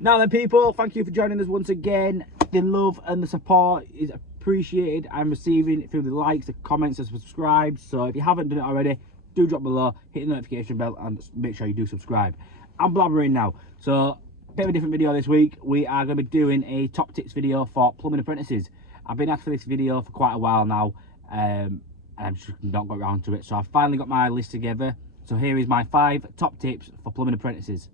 Now then, people, thank you for joining us once again. The love and the support is appreciated. I'm receiving it through the likes, the comments, and subscribe. So if you haven't done it already, do drop below, hit the notification bell, and make sure you do subscribe. I'm blabbering now. So, bit of a different video this week. We are going to be doing a top tips video for plumbing apprentices. I've been asked for this video for quite a while now, and I've just not got around to it. So I've finally got my list together. So here is my 5 top tips for plumbing apprentices.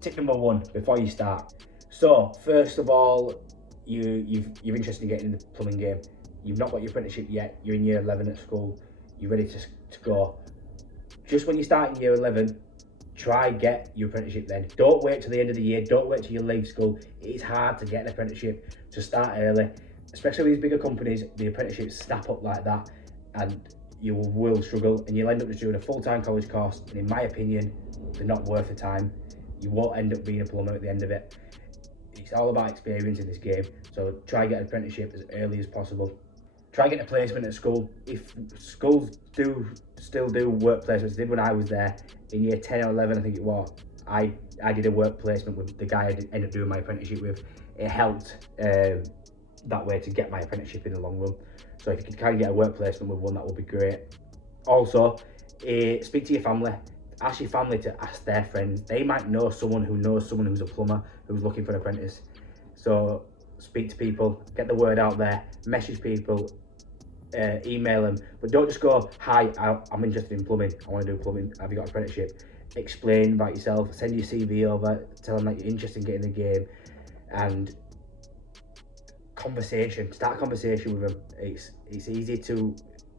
Tip number 1 before you start. So first of all, you're interested in getting in the plumbing game. You've not got your apprenticeship yet. You're in year 11 at school. You're ready to go. Just when you start in year 11, try get your apprenticeship then. Don't wait till the end of the year. Don't wait till you leave school. It is hard to get an apprenticeship. So start early. Especially with these bigger companies, the apprenticeships snap up like that, and you will struggle, and you'll end up just doing a full-time college course. And in my opinion, they're not worth the time. You won't end up being a plumber at the end of it. It's all about experience in this game. So try get an apprenticeship as early as possible. Try getting a placement at school. If schools still do work placements, did when I was there in year 10 or 11, I think it was. I did a work placement with the guy I ended up doing my apprenticeship with. It helped that way to get my apprenticeship in the long run. So if you can get a work placement with one, that would be great. Also, speak to your family. Ask your family to ask their friends. They might know someone who's a plumber who's looking for an apprentice. So speak to people, get the word out there, message people, email them, but don't just go, hi, I'm interested in plumbing, I want to do plumbing, have you got an apprenticeship? Explain about yourself, send your CV over, tell them that you're interested in getting in the game, and start a conversation with them. It's easy to,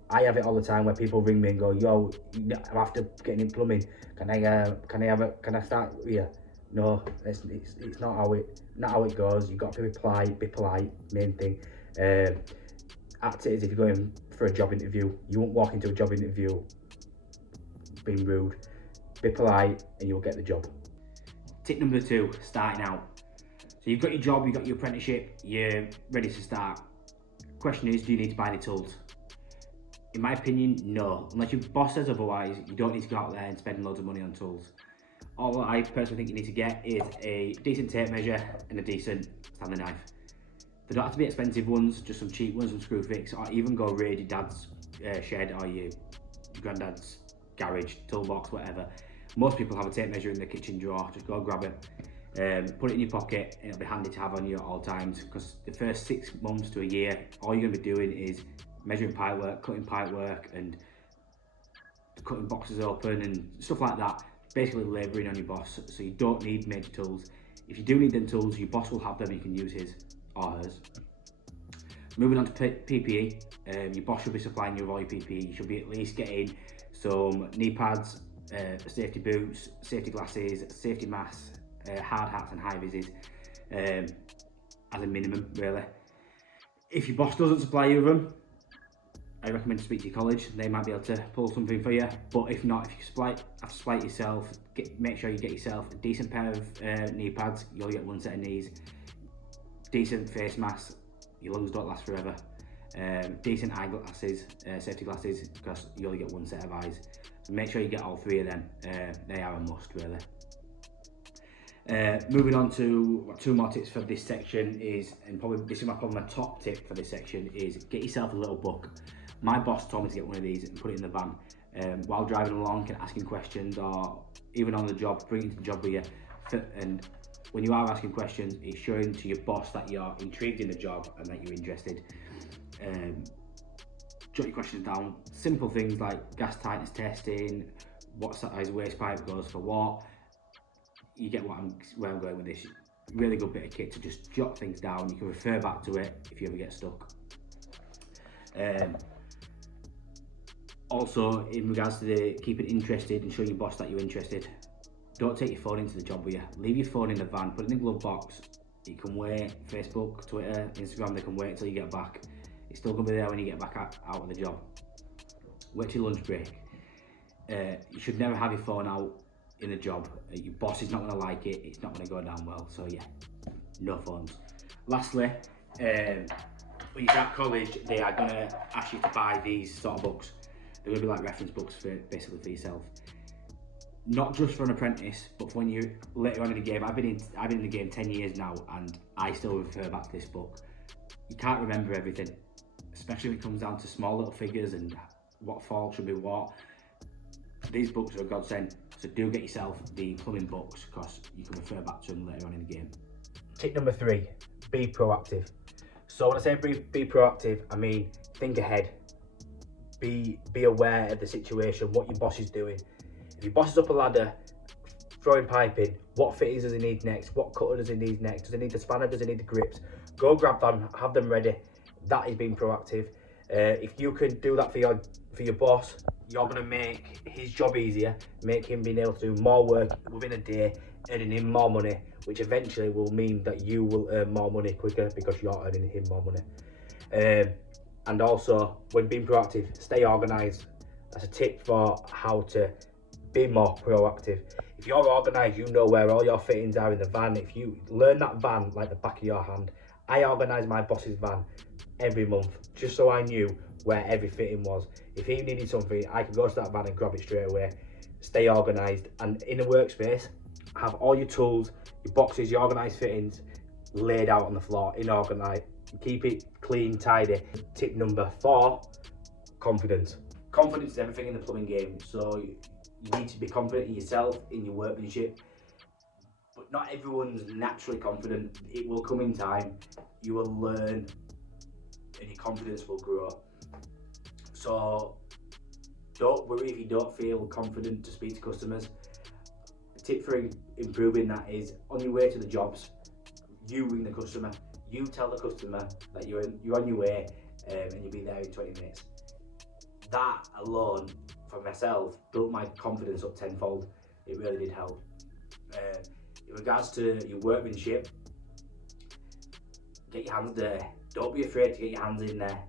I have it all the time where people ring me and go, yo, I'm after getting in plumbing, can I start here? No, it's not how it goes. You've got to be polite, main thing. Act it as if you're going for a job interview. You won't walk into a job interview being rude. Be polite and you'll get the job. Tip number 2, starting out. So you've got your job, you've got your apprenticeship, you're ready to start. Question is, do you need to buy the tools? In my opinion, no. Unless your boss says otherwise, you don't need to go out there and spend loads of money on tools. All I personally think you need to get is a decent tape measure and a decent Stanley knife. They don't have to be expensive ones, just some cheap ones and screw fix, or even go raid your dad's shed or your granddad's garage, toolbox, whatever. Most people have a tape measure in their kitchen drawer. Just go grab it, put it in your pocket, and it'll be handy to have on you at all times, because the first 6 months to a year, all you're going to be doing is measuring pipework, cutting pipework, and cutting boxes open and stuff like that. Basically labouring on your boss, so you don't need major tools. If you do need them tools, your boss will have them, you can use his or hers. Moving on to PPE, your boss should be supplying you with all your PPE. You should be at least getting some knee pads, safety boots, safety glasses, safety masks, hard hats and high vises, as a minimum really. If your boss doesn't supply you with them, I recommend to speak to your college. They might be able to pull something for you, but if not, if you have to supply it yourself, make sure you get yourself a decent pair of knee pads. You only get 1 set of knees. Decent face masks, your lungs don't last forever. Decent eyeglasses, safety glasses, because you only get 1 set of eyes. So make sure you get all 3 of them. They are a must really. Moving on to 2 more tips for this section is, and probably this is my top tip for this section, is get yourself a little book. My boss told me to get one of these and put it in the van. While driving along, can asking questions, or even on the job, bring it to the job with you. And when you are asking questions, it's showing to your boss that you're intrigued in the job and that you're interested. Jot your questions down. Simple things like gas tightness testing, what size waste pipe goes for what. You get where I'm going with this. Really good bit of kit to just jot things down. You can refer back to it if you ever get stuck. Also, in regards to keeping interested and showing your boss that you're interested, don't take your phone into the job with you. Leave your phone in the van, put it in the glove box. You can wait. Facebook, Twitter, Instagram, they can wait until you get back. It's still going to be there when you get back out of the job. Wait till your lunch break. You should never have your phone out in a job. Your boss is not going to like it. It's not going to go down well. So yeah, no phones. Lastly, when you start college, they are going to ask you to buy these sort of books. They're going to be like reference books for basically for yourself. Not just for an apprentice, but for when you later on in the game. I've been in the game 10 years now, and I still refer back to this book. You can't remember everything, especially when it comes down to small little figures and what fault should be what. These books are a godsend, so do get yourself the plumbing books because you can refer back to them later on in the game. Tip number 3, be proactive. So when I say be proactive, I mean think ahead. Be aware of the situation, what your boss is doing. If your boss is up a ladder, throwing pipe in, what fittings does he need next? What cutter does he need next? Does he need the spanner? Does he need the grips? Go grab them, have them ready. That is being proactive. If you can do that for your boss, you're going to make his job easier, make him being able to do more work within a day, earning him more money, which eventually will mean that you will earn more money quicker because you're earning him more money. And also, when being proactive, stay organised. That's a tip for how to be more proactive. If you're organised, you know where all your fittings are in the van. If you learn that van like the back of your hand, I organise my boss's van every month just so I knew where every fitting was. If he needed something, I could go to that van and grab it straight away. Stay organised, and in a workspace, have all your tools, your boxes, your organised fittings laid out on the floor, organised. Keep it clean, tidy. Tip number 4, confidence. Confidence is everything in the plumbing game, so you need to be confident in yourself, in your workmanship. But not everyone's naturally confident. It will come in time. You will learn, and your confidence will grow. So don't worry if you don't feel confident to speak to customers. The tip for improving that is on your way to the jobs, you ring the customer. You tell the customer that you're on your way and you'll be there in 20 minutes. That alone, for myself, built my confidence up tenfold. It really did help. In regards to your workmanship, get your hands dirty. Don't be afraid to get your hands in there.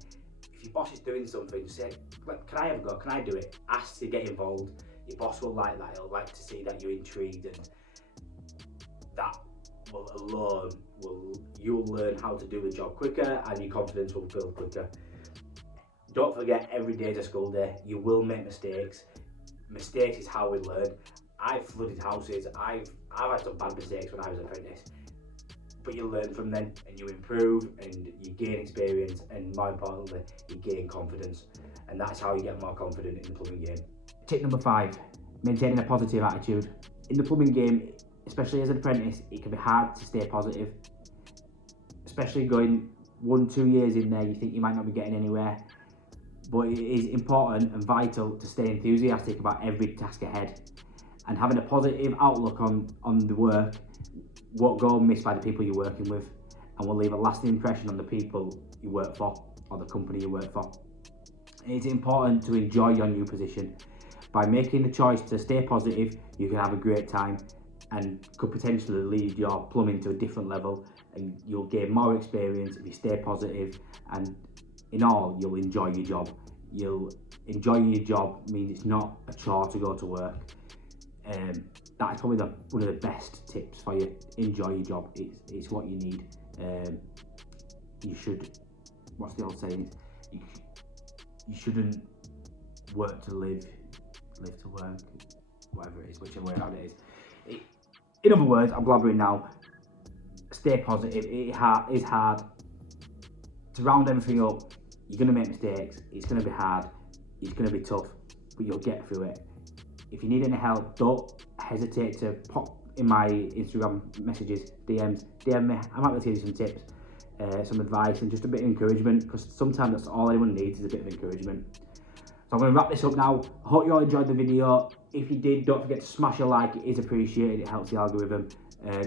If your boss is doing something, say, can I have a go? Can I do it? Ask to get involved. Your boss will like that. He'll like to see that you're intrigued, and that you'll learn how to do the job quicker, and your confidence will build quicker. Don't forget, every day is a school day. You will make mistakes. Mistakes is how we learn. I've flooded houses. I've had some bad mistakes when I was an apprentice, but you learn from them and you improve and you gain experience, and more importantly, you gain confidence, and that's how you get more confident in the plumbing game. Tip number 5, maintaining a positive attitude. In the plumbing game, especially as an apprentice, it can be hard to stay positive, especially going 1-2 years in there. You think you might not be getting anywhere, but it is important and vital to stay enthusiastic about every task ahead, and having a positive outlook on the work won't go missed by the people you're working with, and will leave a lasting impression on the people you work for or the company you work for. It's important to enjoy your new position. By making the choice to stay positive, you can have a great time and could potentially lead your plumbing to a different level, and you'll gain more experience if you stay positive, and in all, you'll enjoy your job. Enjoying your job means it's not a chore to go to work. That is probably one of the best tips for you. Enjoy your job. It's what you need. You should, what's the old saying? You shouldn't work to live to work, whatever it is, whichever way around it is. In other words, I'm blabbering now. Stay positive. It is hard. To round everything up, you're going to make mistakes. It's going to be hard. It's going to be tough, but you'll get through it. If you need any help, don't hesitate to pop in my Instagram messages, DM me. I might be able to give you some tips, some advice, and just a bit of encouragement, because sometimes that's all anyone needs is a bit of encouragement. So I'm going to wrap this up now. I hope you all enjoyed the video. If you did, don't forget to smash a like. It is appreciated. It helps the algorithm.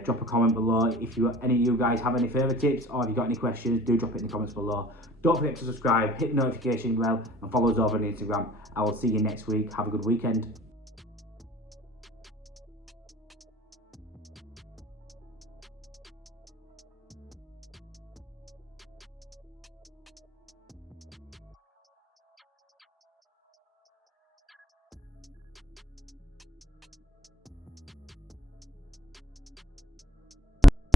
Drop a comment below. If any of you guys have any further tips, or if you've got any questions, do drop it in the comments below. Don't forget to subscribe, hit the notification bell, and follow us over on Instagram. I will see you next week. Have a good weekend.